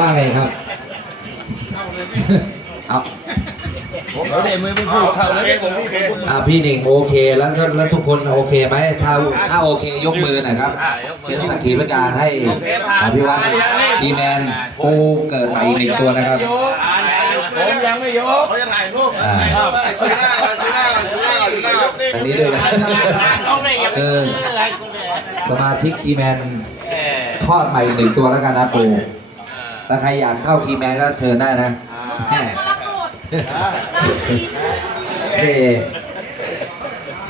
ว่าไงครับ เอาเราเด็มือไม่พูดเขาแล้วผมนี่ผมอะพี่หนิงโอเคแล้วแล้วแล้วทุกคนโอเคไหมถ้าถ้าโอเคยกมือหน่อยครับ เป็นสักขีพยานให้อภิวัตทีแมนปูเกิดใหม่อีกหนึ่งตัวนะครับผมยังไม่ยกเขาจะถ่ายรูปอ่าชูหน้าก่อนชูหน้าก่อนชูหน้าก่อนชูหน้าก่อนอันนี้ด้วยนะคือสมาชิกคีแมน คลอดใหม่อีกหนึ่งตัวแล้วกันนะปูถ้าใครอยากเข้าคีแมนก็เชิญได้นะแม่นี่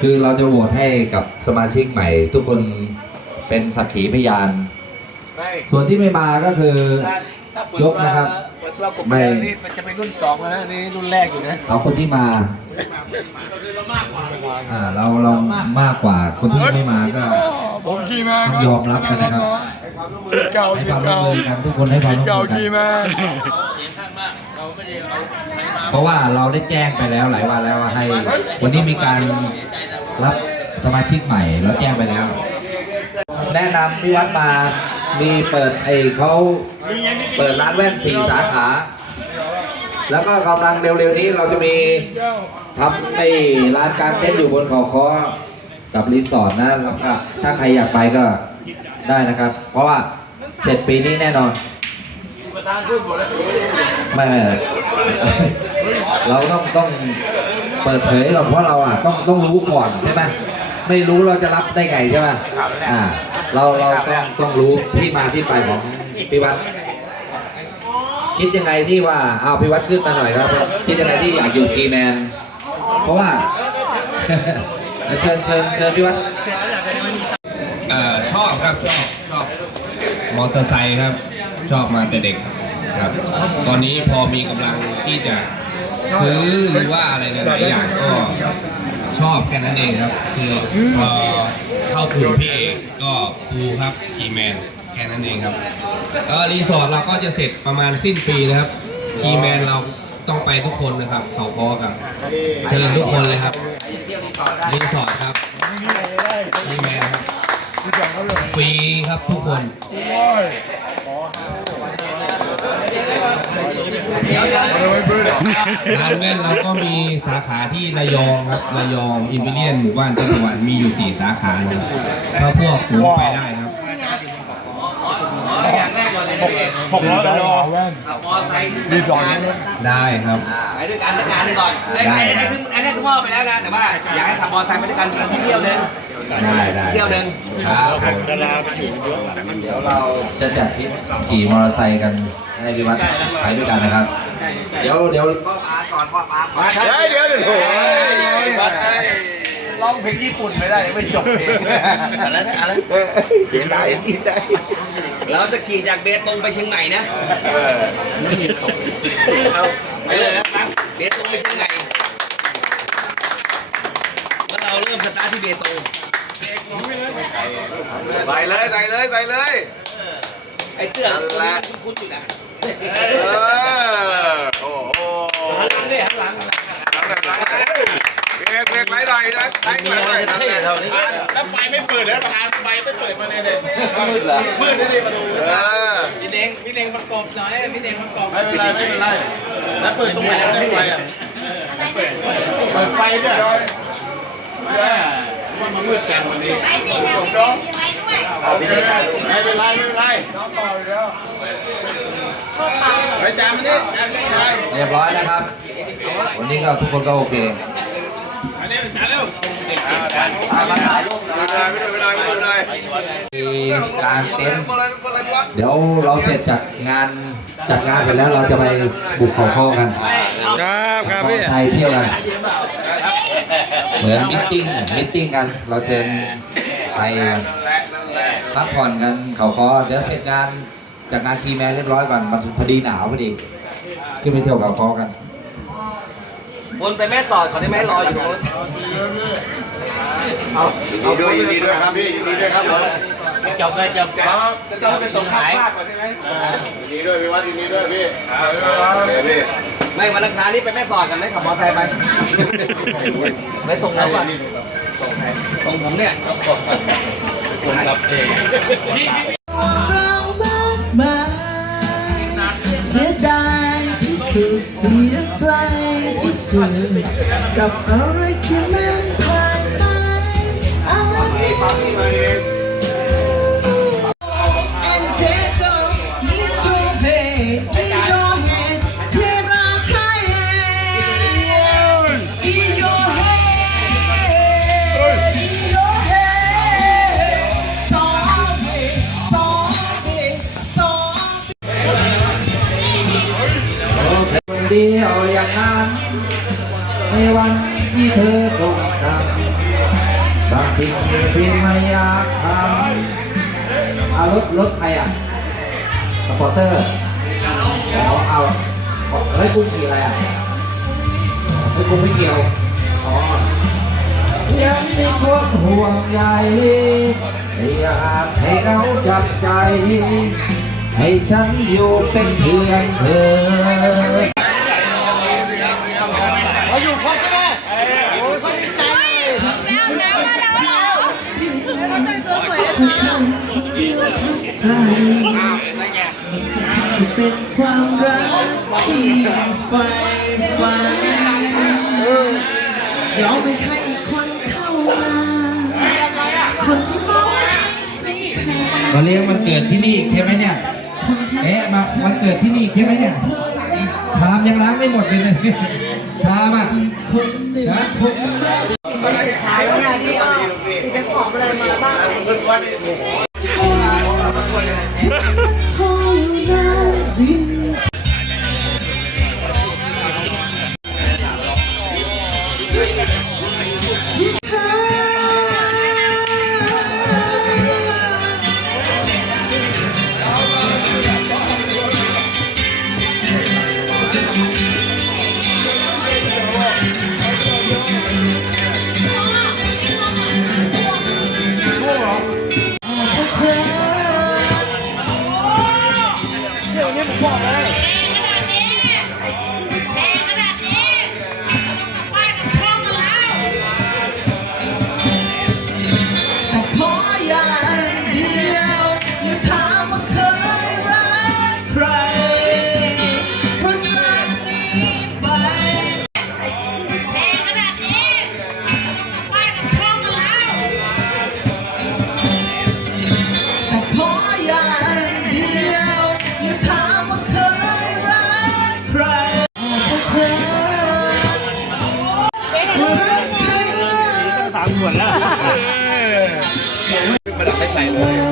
คือเราจะโหวตให้กับสมาชิกใหม่ ทุกคนเป็นสักขีพยาน ส่วนที่ไม่มาก็คือยกนะครับไม่ไม่นี่มันจะเป็นรุ่นสองแล้วนะนี่รุ่นแรกอยู่นะเอาคนที่มาอ่าเราเรามากกว่าคนที่ไม่มาก็ผมขี่มาต้องยอมรับกันนะครับ เก่าให้ความร่วมมือกันทุกคนให้ความร่วมเก่ามือกัน ขี่มาเพราะว่าเราได้แจ้งไปแล้วหลายวันแล้วว่าให้ วันนี้มีการรับสมาชิกใหม่เราแจ้งไปแล้ว แนะนำที่วัดมามีเปิดไอเขาเปิดร้านแว่นสี่สาขา แล้วก็กำลังเร็วๆนี้เราจะมีทำไอร้านกลางเต็นท์อยู่บนเขาคอกับรีสอร์ทนะแล้วก็ถ้าใครอยากไปก็ ได้นะครับ เพราะว่าเสร็จปีนี้แน่นอนไม่ไม่เราต้องต้องเปิดเผยก่อนเพราะเราอะต้องต้องรู้ก่อนใช่ไหมไม่รู้เราจะรับได้ไงใช่ไหมอ่า เราเราต้องต้องรู้ที่มาที่ไปของพิวัตรคิดยังไงที่ว่าเอาพิวัตรขึ้นมาหน่อยครับ คิดยังไงที่อยากอยู่กีแมน เพราะว่าเชิญเชิญเชิญพิวัตร ครับชอบชอบมอเตอร์ไซค์ครับ ชอบมาแต่เด็กครับ ตอนนี้พอมีกำลังที่จะซื้อหรือว่าอะไรหลายๆอย่างก็ชอบแค่นั้นเองครับ คือพอเข้ากลุ่มพี่เอกก็ภูครับกีแมนแค่นั้นเองครับแล้วรีสอร์ทเราก็จะเสร็จประมาณสิ้นปีนะครับกีแมนเราต้องไปทุกคนนะครับ เขาพอกับ เชิญทุกคนเลยครับรีสอร์ทครับกีแมน ฟรีครับทุกคนร้านแว่นเราก็มีสาขาที่ระยองครับระยองอินเวเลียนหมู่บ้านจังหวัดมีอยู่ 4 สาขานะครับถ้าพวกฝูงไปได้ครับผมร้อยแล้วมีสองได้ครับไปด้วยกันด้วยกันเลยก่อนไอ้ได้ไอ้ไอ้คือไอ้นี่คือมอบไปแล้วนะแต่ว่าอยากให้ขับมอเตอร์ไซค์ไปด้วยกันที่เที่ยวหนึงได้ได้เที่ยวหนึงครับผมเดี๋ยวเราจะจัดทริปขี่มอเตอร์ไซค์กันให้พิวัตรไปด้วยกันนะครับ เดี๋ยวเดี๋ยวเฮ้ยเดี๋ยวเดี๋ยวโอ้ยร้องเพลงญี่ปุ่นไม่ได้ไม่จบเพลงอะไรนะอะไรเขียนได้เขียนได้เราจะขี่จากเบตงไปเชียงใหม่นะเอาไปเลยนะเบตงไปเชียงใหม่แล้วเราเริ่มสตาร์ทที่เบตง ใส่เลยใส่เลยใส่เลย ไอ้เสื้อนั่นแหละคุ้นๆอยู่นะเออโอ้โหหันหลังดิหันหลังทำแบบนั้นเบรกเบรกไหลหน่อยนะไหลหน่อยไหลหน่อยแล้วไฟไม่เปิดแล้วประธานไฟไม่เปิดมาเนี่ยเนี่ยมืดเหรอมืดนี่ดิมาดูเออพี่เน่งพี่เน่งประกอบหน่อยพี่เน่งประกอบไม่เป็นไรไม่เป็นไรแล้วเปิดตรงไหนได้ไฟอะเปิดไฟด้วย มันมามืดกันวันนี้ไอ้นี่นะพี่เด็กมีไว้ด้วยไม่เป็นไรไม่เป็นไรไม่เป็นไรไปจามมันนี่จามไม่ได้เรียบร้อยนะครับ วันนี้ก็ทุกคนก็โอเคไม่ได้ไม่ได้ไม่ได้ไม่ได้มีการเต็นท์เดี๋ยวเราเสร็จจากงานจัดงานเสร็จแล้วเราจะไปบุกเขาข้อกันครับครับพี่ไทยเที่ยวกัน เหมือนมิทติ้งมิทติ้งกันเราเชิญไปพักผ่อนกันเขาคอเดี๋ยวเสร็จงานจากงานทีแมนเรียบร้อยก่อนมันพอดีหนาวพอดีขึ้นไปเที่ยวเขาคอกันวนไปแม่สอดก่อนได้ไหมรออยู่ตรงนู้นยินดีด้วยยินดีด้วยครับพี่ยินดีด้วยครับผมจ บเลยจบครับจะต้องไปส่งข้ากกว่าใช่ไหมยินดีด้วยพี่วัดยินดีด้วยพี่ครับพี่ไม่วันอังคารนี่ไปแม่สอดกันไหมขับมอเตอร์ไซค์ไปไม่ส่งเขาก่อนส่งใคส่งผมเนี่ยผมกับเองเสียดายที่สุดเสียใจที่สุดกับอะไรที่ไม่ เดียวอย่างนั้นในวันที่เธอตกต่ำบางสิ่งที่ไม่อยากทำเอารถรถใครอะสปอร์เตอร์อ๋อเอาเฮ้ยกุ้งกี่อะไรอะเฮ้ยกุ้งไม่เกี่ยวอ๋อยังมีคนห่วงใยอยากให้เขาจับใจให้ฉันอยู่เป็นเพื่อนเธอ ใจจะเป็นความรักที่ไฟฝันยอมให้ใครอีกคนเข้ามา คนที่มองว่าฉันสำคัญมาเลี้ยงวันเกิดที่นี่อีกใช่ไหมเนี่ย เอ๊ะมาวันเกิดที่นี่อีกใช่ไหมเนี่ยชามยังล้างไม่หมดเลยเนี่ยชามอะคนหนึ่งนะคนรักขายว่าดีอะเป็นของอะไรมาบ้าง อย่างเดียวอย่าถามว่าเคยรักใครเพราะจากนี้ไปแดงขนาดนี้ป้ายกับช่องมาแล้วแต่ขออย่างเดียวอย่าถามว่าเคยรักใครถ้าเธอรักเธอสามขวดแล้ว เลย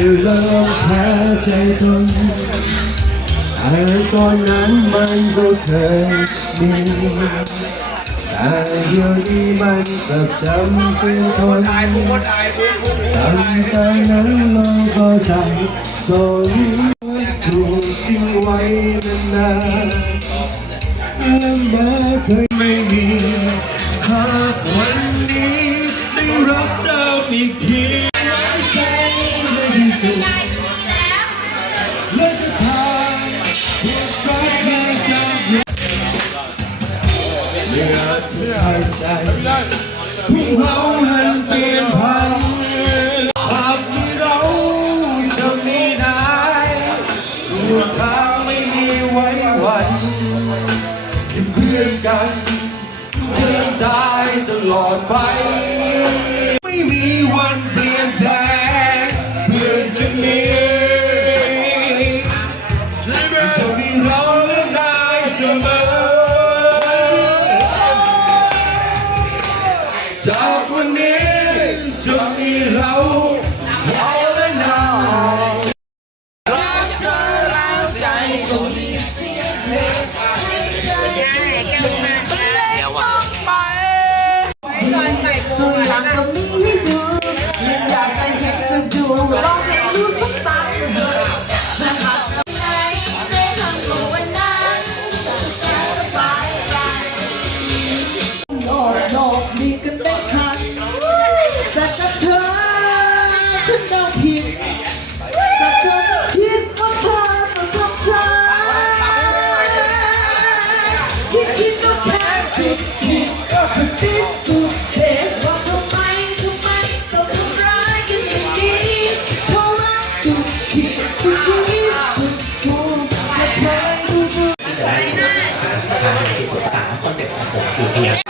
จะเริ่มแพ้ใจจนแต่ตอนนั้นมันก็เคยมีแต่เดี๋ยวนี้มันกลับจำเสียทนตั้งแต่นั้นเราก็ใจสนถูกทิ้งไว้นานๆและแม้เคยไม่มี ใช่ที่สุดสามคอนเซ็ปต์ของผมคือพยายาม